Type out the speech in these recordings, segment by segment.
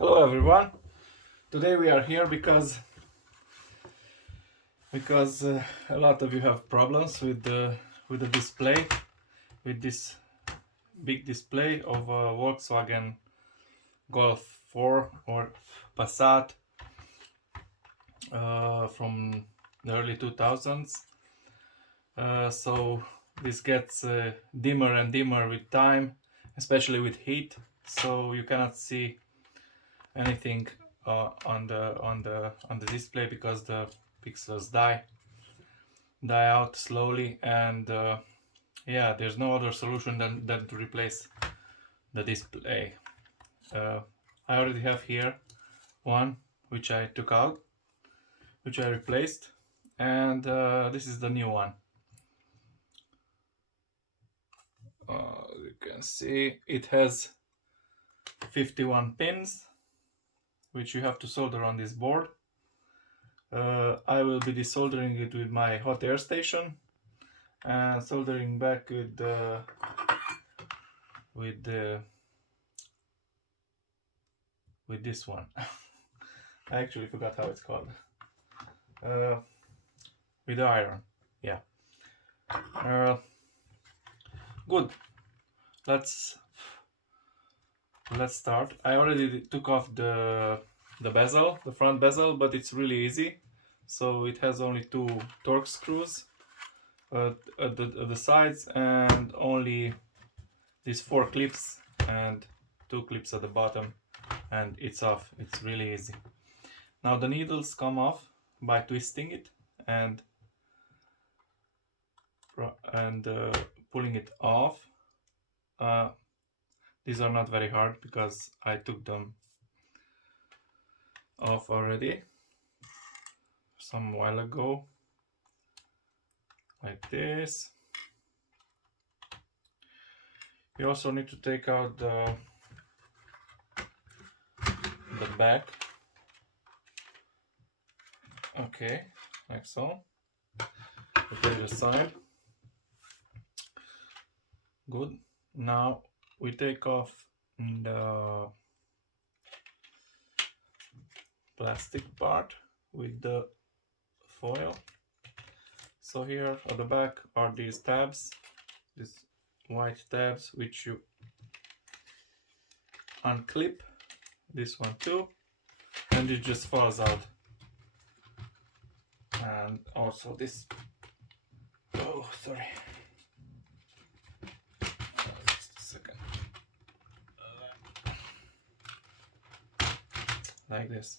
Hello everyone. Today we are here because a lot of you have problems with the display, with this big display of a Volkswagen Golf 4 or Passat from the early 2000s. So this gets dimmer and dimmer with time, especially with heat. So you cannot see anything on the display because the pixels die out slowly, and yeah, there's no other solution than to replace the display. I already have here one which I took out, which I replaced, and this is the new one. You can see it has 51 pins which you have to solder on this board. I will be desoldering it with my hot air station and soldering back with this one. I actually forgot how it's called. With the iron, yeah. Good. Let's start. I already took off the bezel, the front bezel, but it's really easy. So it has only 2 torque screws at the sides, and only these 4 clips and 2 clips at the bottom, and it's off. It's really easy. Now the needles come off by twisting it and pulling it off. These are not very hard because I took them off already some while ago, like this. You also need to take out the back. Okay, like so. Put it aside. Good. Now we take off the plastic part with the foil. So here at the back are these tabs, these white tabs, which you unclip. This one too, and it just falls out. And also this. Oh, sorry. Just a second. Like this.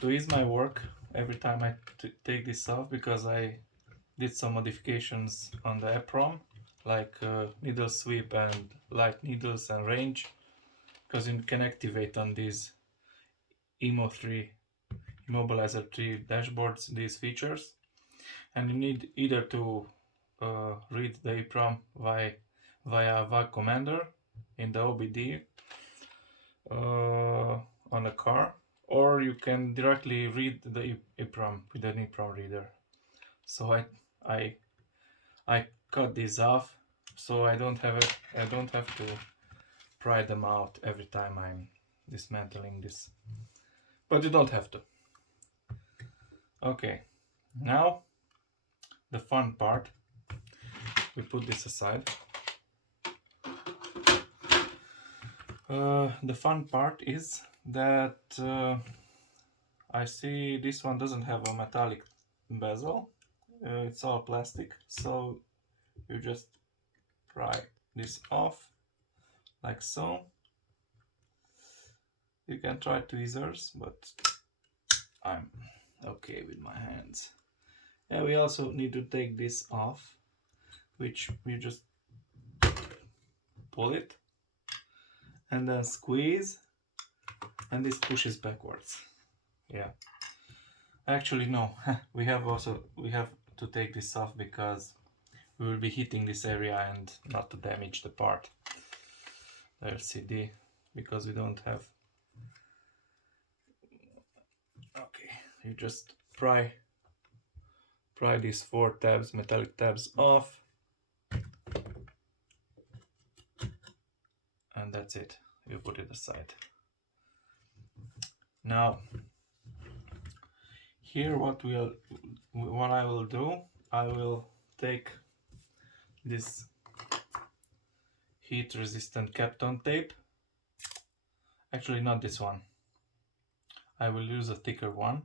To ease my work, every time I take this off, because I did some modifications on the EPROM, like needle sweep and light needles and range, because you can activate on these Immobilizer 3 dashboards these features, and you need either to read the EPROM via VAG commander in the OBD on a car, or you can directly read the EPROM with an EPROM reader. So I cut these off, so I don't have to pry them out every time I'm dismantling this. But you don't have to. Okay, now the fun part. We put this aside. The fun part is that I see this one doesn't have a metallic bezel. It's all plastic, so you just pry this off like so. You can try tweezers, but I'm okay with my hands. And we also need to take this off, which you just pull it and then squeeze, and this pushes backwards. Yeah, actually no, we have to take this off because we will be hitting this area, and not to damage the part, the LCD, because we don't have. Okay, you just pry these 4 tabs, metallic tabs, off, and that's it. You put it aside. Now here what I will do, I will take this heat resistant Kapton tape. Actually not this one. I will use a thicker one.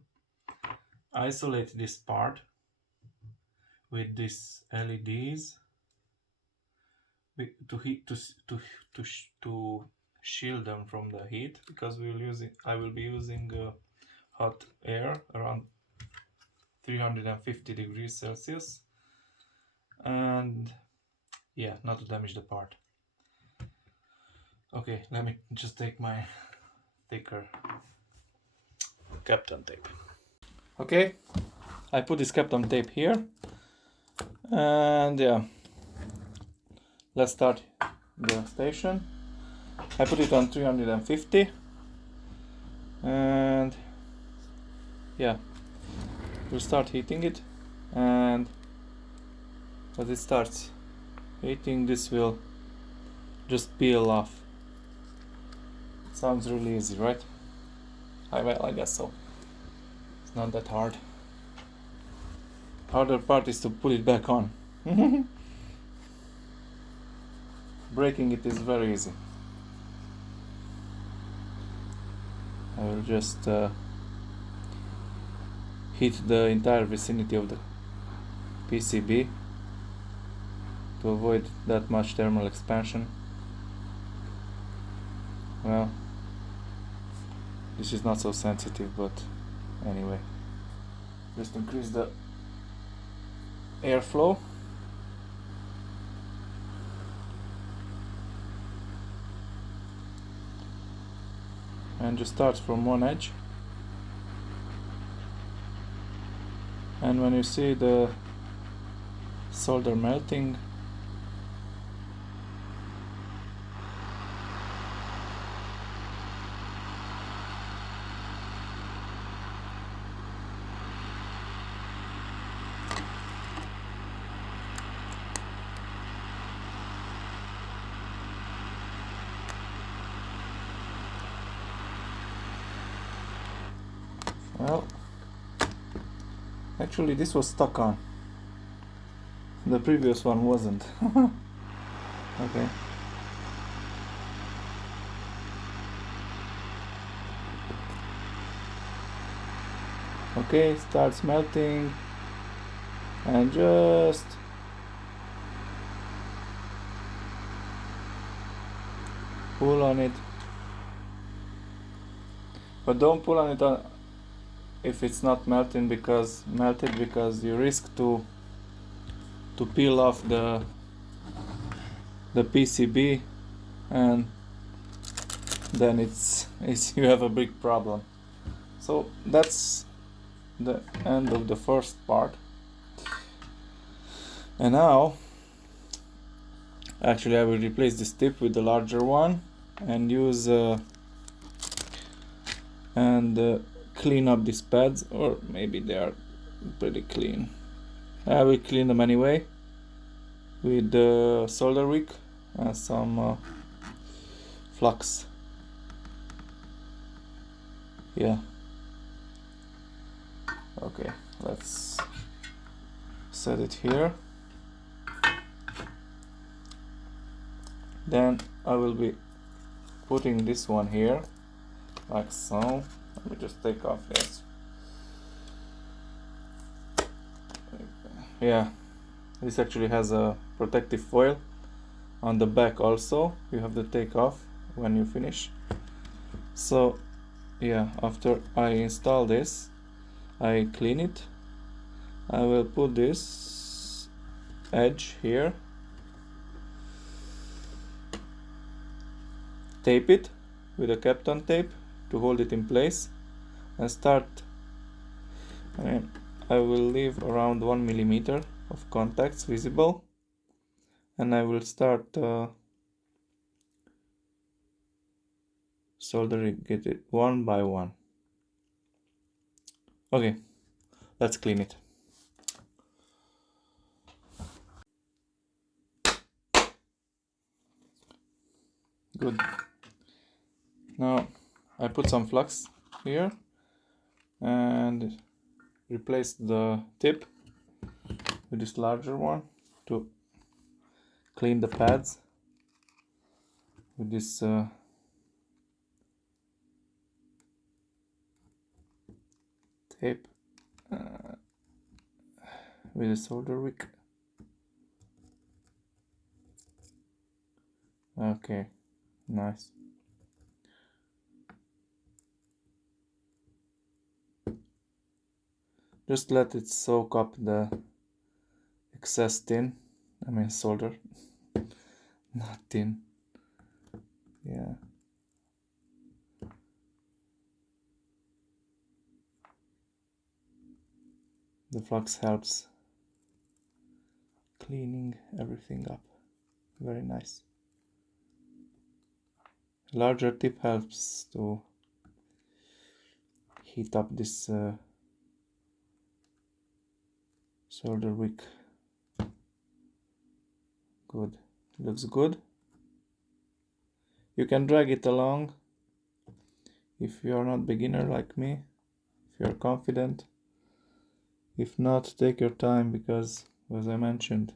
Isolate this part with these LEDs to shield them from the heat, because I will be using hot air around 350 degrees Celsius, and yeah, not to damage the part. Okay, let me just take my thicker Kapton tape. Okay, I put this Kapton tape here, and yeah, let's start the station. I put it on 350, and yeah, we'll start heating it, and as it starts heating, this will just peel off. Sounds really easy, right? I guess so. It's not that hard. Harder part is to put it back on. Breaking it is very easy. I will just heat the entire vicinity of the PCB to avoid that much thermal expansion. Well, this is not so sensitive, but anyway, just increase the airflow. And just start from one edge, and when you see the solder melting, well, actually this was stuck on. The previous one wasn't. Okay. Okay, starts melting, and just pull on it, but don't pull on it if it's not melted, because you risk to peel off the PCB, and then it's you have a big problem. So that's the end of the first part. And now actually I will replace this tip with the larger one and use clean up these pads, or maybe they are pretty clean. I will clean them anyway with the solder wick and some flux. Yeah. Okay, let's set it here. Then I will be putting this one here, like so. Let me just take off this. Yeah, this actually has a protective foil on the back also. You have to take off when you finish. So yeah, after I install this, I clean it. I will put this edge here, tape it with a Kapton tape to hold it in place, and start. I will leave around 1 millimeter of contacts visible, and I will start soldering it one by one. Okay, let's clean it. Good. Now I put some flux here and replace the tip with this larger one to clean the pads with this tape with a solder wick. Okay, nice. Just let it soak up the excess tin, solder, not tin. Yeah. The flux helps cleaning everything up. Very nice. Larger tip helps to heat up this solder wick. Good. Looks good. You can drag it along if you are not beginner like me, if you are confident. If not, take your time, because as I mentioned,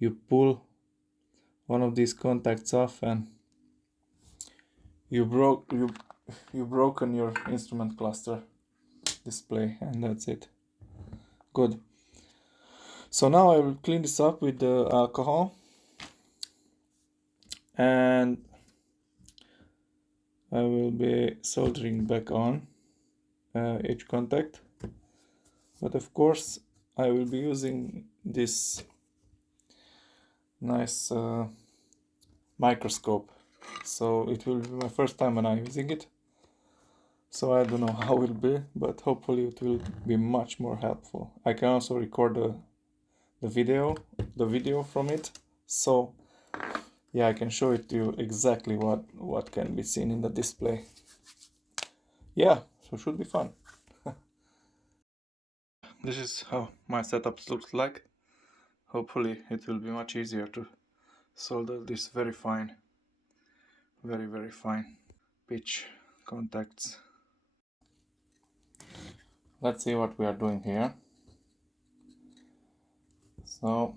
you pull one of these contacts off and you've broken your instrument cluster display, and that's it. Good. So now I will clean this up with the alcohol, and I will be soldering back on each contact. But of course I will be using this nice microscope, so it will be my first time when I'm using it, so I don't know how it will be, but hopefully it will be much more helpful. I can also record the video from it, so yeah, I can show it to you exactly what can be seen in the display. Yeah, so it should be fun. This is how my setup looks like. Hopefully it will be much easier to solder this very fine, very fine pitch contacts. Let's see what we are doing here. So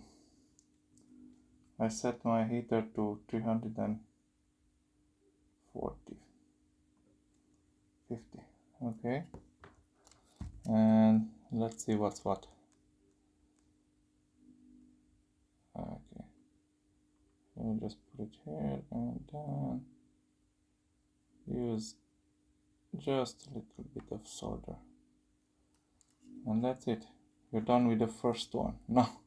I set my heater to 340, 50, okay, and let's see what's what. Okay, I'll just put it here and then use just a little bit of solder, and that's it. You're done with the first one. Now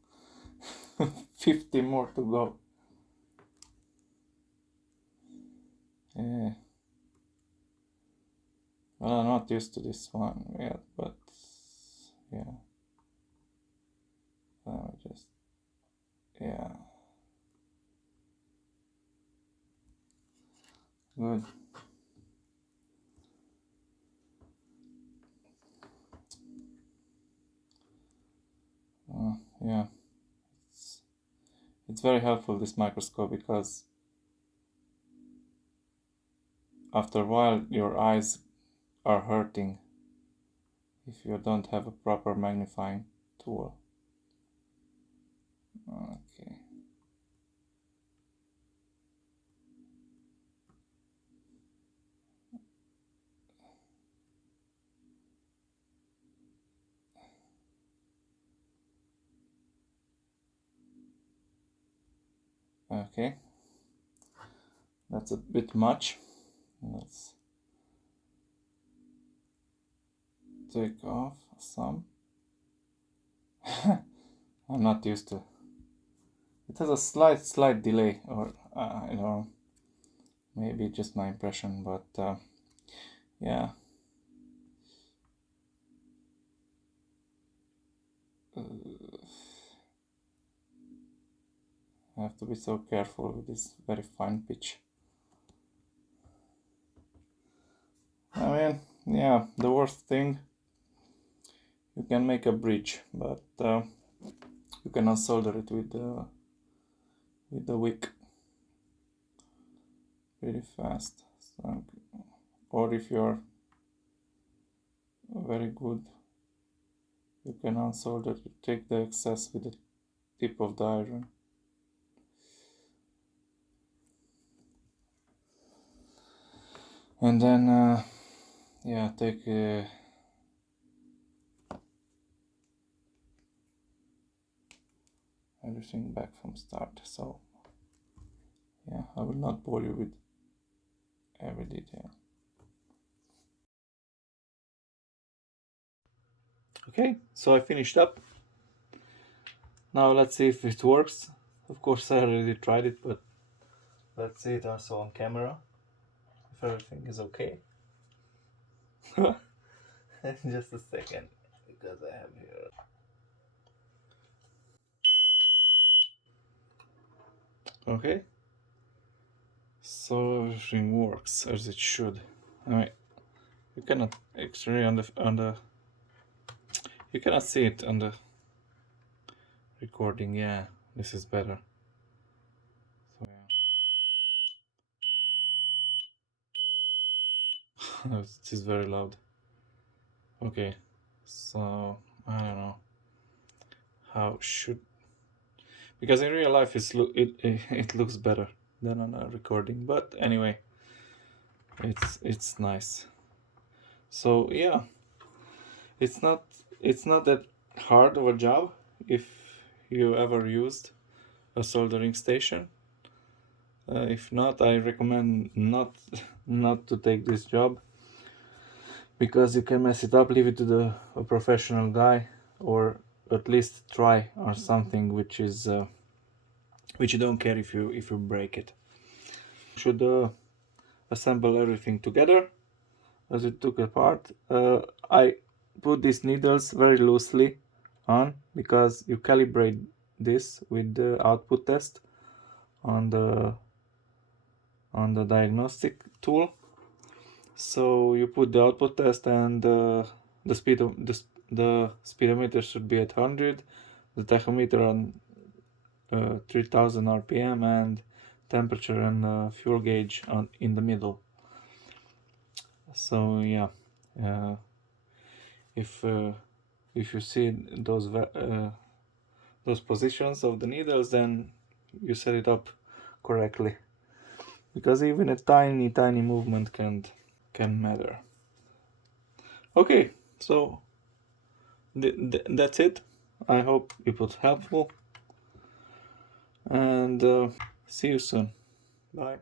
50 more to go. Yeah. Well, I'm not used to this one yet, but yeah. Yeah. Good. Yeah. It's very helpful, this microscope, because after a while your eyes are hurting if you don't have a proper magnifying tool. Okay. Okay. That's a bit much. Let's take off some. I'm not used to. It has a slight delay, or maybe just my impression, but yeah. I have to be so careful with this very fine pitch. Yeah, the worst thing, you can make a bridge, but you cannot solder it with the wick. really fast. So, or if you're very good, you can unsolder to take the excess with the tip of the iron. And then, yeah, take everything back from start. So, yeah, I will not bore you with every detail. Okay, so I finished up. Now let's see if it works. Of course, I already tried it, but let's see it also on camera. If everything is okay. Just a second, because I have here. Okay. So everything works as it should. Alright. You cannot X-ray on the you cannot see it on the recording. Yeah, this is better. So yeah. It is very loud. Okay. So I don't know how should, because in real life it looks better than on a recording. But anyway, it's nice. So yeah, it's not that hard of a job if you ever used a soldering station. If not, I recommend not to take this job, because you can mess it up. Leave it to a professional guy, or at least try on something which you don't care if you break it. Should assemble everything together as it took apart. I put these needles very loosely on, because you calibrate this with the output test on the diagnostic tool. So you put the output test, and the speed of the speedometer should be at 100, the tachometer on 3000 rpm, and temperature and fuel gauge in the middle. So yeah, if you see those positions of the needles, then you set it up correctly, because even a tiny movement can matter. Okay, so that's it. I hope it was helpful, and see you soon. Bye.